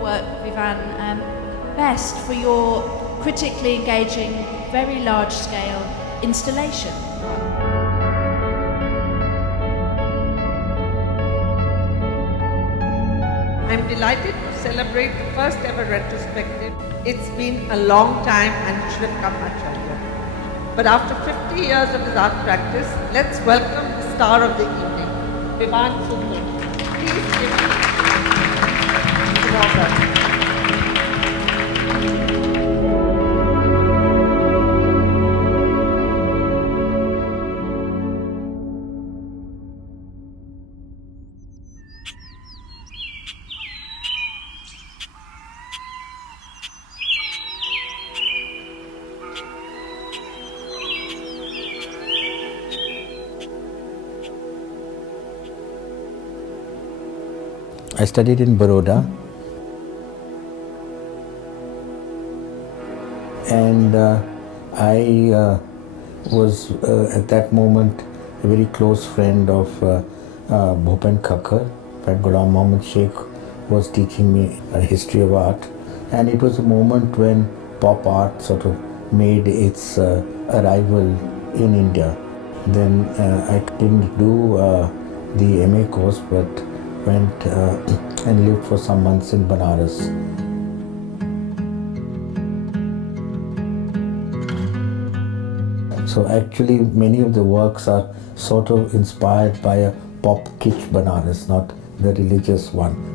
work, Vivan, best for your critically engaging, very large-scale installation? I'm delighted to celebrate the first ever retrospective. It's been a long time and it should have come much earlier. But after 50 years of his art practice, let's welcome the star of the evening, Vivan Sundaram. Please give him a warm welcome. I studied in Baroda, and I was at that moment a very close friend of Bhupen Khakkar. In fact, Ghulam Mohammad Sheikh was teaching me a history of art, and it was a moment when pop art sort of made its arrival in India. Then I didn't do the MA course, but went and lived for some months in Banaras. So actually many of the works are sort of inspired by a pop kitsch Banaras, not the religious one.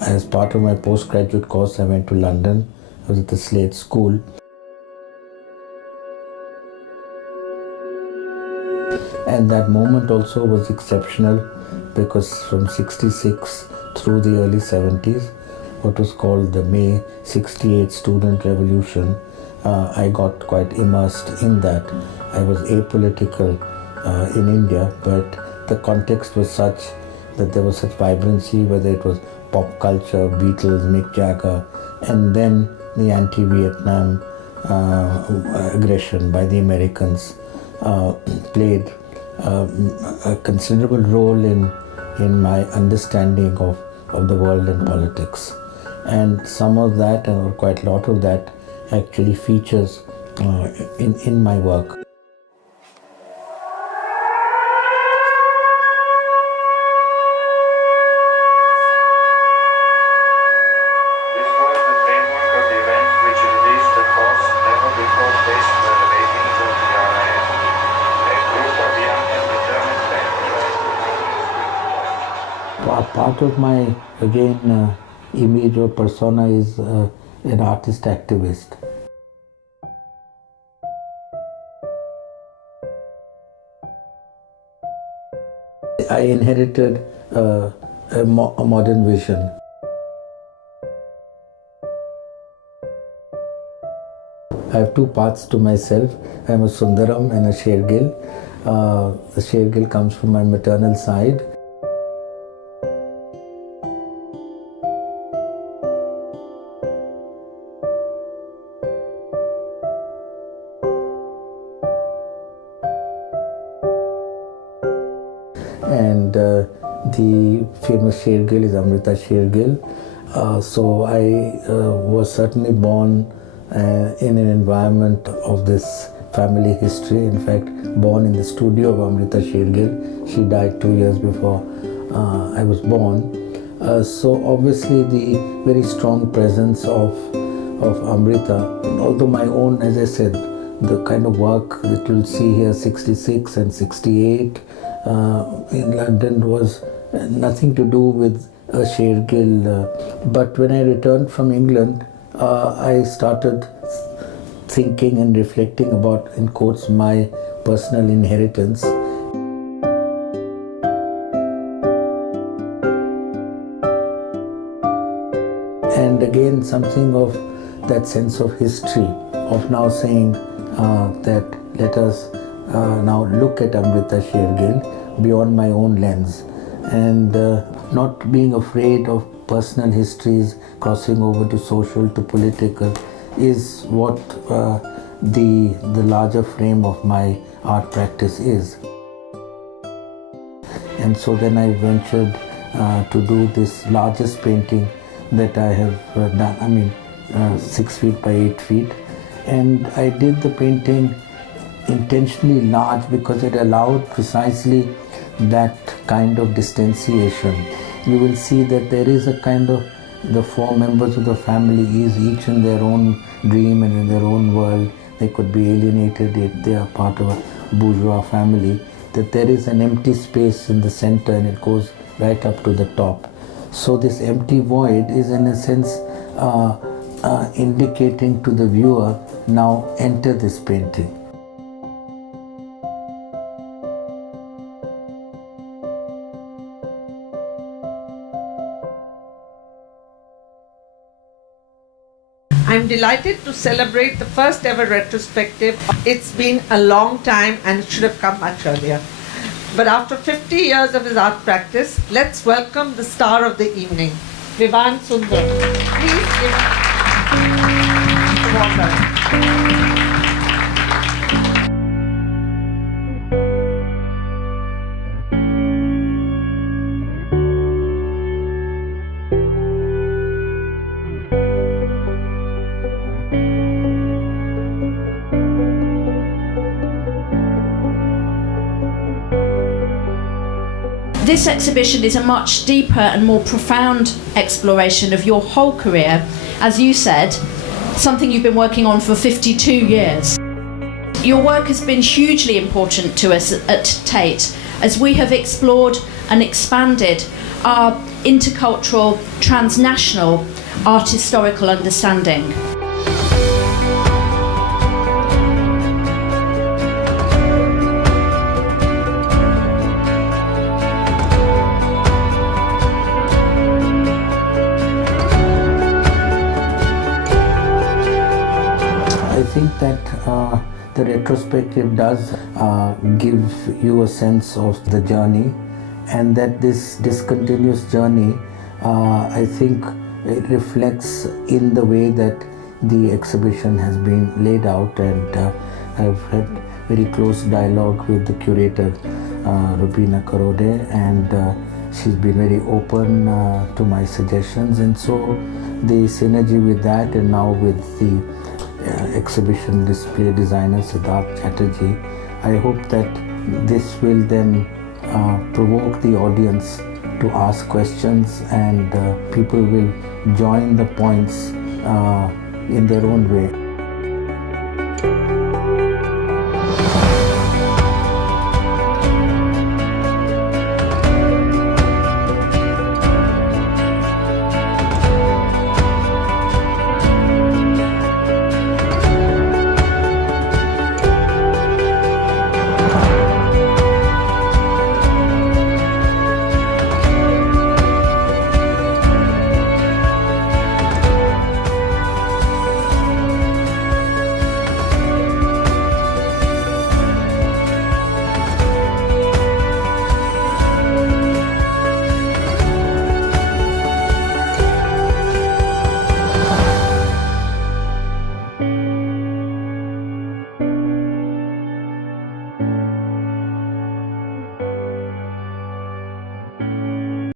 As part of my postgraduate course, I went to London. I was at the Slade School. And that moment also was exceptional because from 66 through the early 70s, what was called the May 68 Student Revolution, I got quite immersed in that. I was apolitical in India, but the context was such that there was such vibrancy, whether it was pop culture, Beatles, Mick Jagger, and then the anti-Vietnam aggression by the Americans played a considerable role in my understanding of the world and politics. And some of that, or quite a lot of that, actually features in my work. Part of my, again, image or persona is an artist activist. I inherited a modern vision. I have two parts to myself. I am a Sundaram and a Shergill. The Shergill comes from my maternal side. And the famous Shergill is Amrita Shergill. So I was certainly born in an environment of this family history. In fact, born in the studio of Amrita Shergill. She died 2 years before I was born. So obviously the very strong presence of Amrita, although my own, as I said, the kind of work that you'll see here, 66 and 68, in London was nothing to do with a Shergill. But when I returned from England, I started thinking and reflecting about, in quotes, my personal inheritance. And again, something of that sense of history, of now saying that let us now look at Amrita Shergill beyond my own lens and not being afraid of personal histories crossing over to social, to political, is what the larger frame of my art practice is. And so then I ventured to do this largest painting that I have done, 6 feet by 8 feet. And I did the painting intentionally large because it allowed precisely that kind of distanciation. You will see that there is a kind of, the 4 members of the family is each in their own dream and in their own world. They could be alienated if they are part of a bourgeois family, that there is an empty space in the center and it goes right up to the top. So this empty void is in a sense indicating to the viewer, now enter this painting. I'm delighted to celebrate the first ever retrospective. It's been a long time and it should have come much earlier. But after 50 years of his art practice, let's welcome the star of the evening, Vivan Sundaram. Please give a warm welcome. This exhibition is a much deeper and more profound exploration of your whole career. As you said, something you've been working on for 52 years. Your work has been hugely important to us at Tate as we have explored and expanded our intercultural, transnational art historical understanding. I think that the retrospective does give you a sense of the journey, and that this discontinuous journey, I think it reflects in the way that the exhibition has been laid out, and I've had very close dialogue with the curator, Rubina Karode, and she's been very open to my suggestions, and so the synergy with that, and now with the exhibition display designer Siddharth Chatterjee, I hope that this will then provoke the audience to ask questions, and people will join the points in their own way.